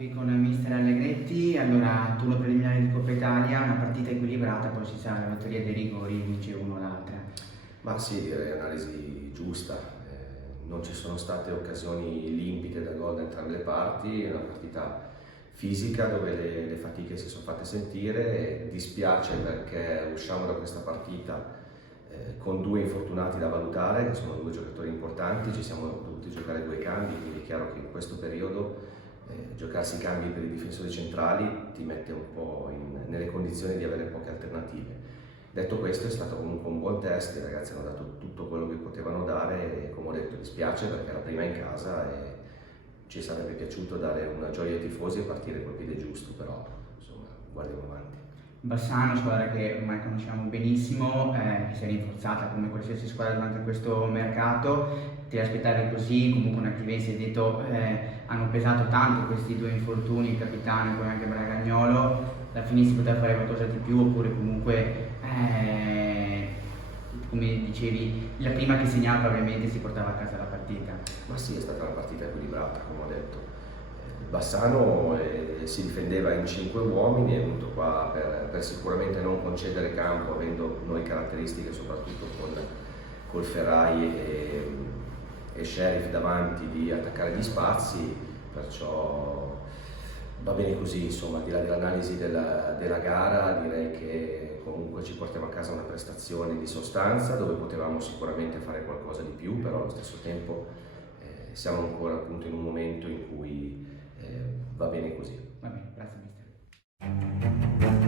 qui con il mister Allegretti. Allora, turno preliminare di Coppa Italia, una partita equilibrata, poi si sa, la lotteria dei rigori vince uno o l'altra. Ma sì, direi analisi giusta. Non ci sono state occasioni limpide da gol da entrambe le parti, è una partita fisica dove le fatiche si sono fatte sentire. E dispiace perché usciamo da questa partita con due infortunati da valutare, che sono due giocatori importanti, ci siamo dovuti giocare due cambi, quindi è chiaro che in questo periodo giocarsi i cambi per i difensori centrali ti mette un po' nelle condizioni di avere poche alternative. Detto questo, è stato comunque un buon test, i ragazzi hanno dato tutto quello che potevano dare e, come ho detto, dispiace perché era prima in casa e ci sarebbe piaciuto dare una gioia ai tifosi e partire col piede giusto, però insomma guardiamo avanti. Bassano, squadra che ormai conosciamo benissimo, che si è rinforzata come qualsiasi squadra durante questo mercato. Ti aspettavi così? Comunque una Chivense, hai detto, hanno pesato tanto questi due infortuni, il capitano e poi anche Bragagnolo. Alla fine si poteva fare qualcosa di più oppure comunque, come dicevi, la prima che segnava probabilmente si portava a casa la partita. Ma sì, è stata una partita equilibrata, come ho detto. Bassano si difendeva in 5 uomini, è venuto qua per sicuramente non concedere campo, avendo noi caratteristiche soprattutto col Ferrai e Sheriff davanti di attaccare gli spazi, perciò va bene così, insomma, al di là dell'analisi della gara direi che comunque ci portiamo a casa una prestazione di sostanza dove potevamo sicuramente fare qualcosa di più, però allo stesso tempo siamo ancora appunto in un momento in cui va bene così. Va bene, grazie mister.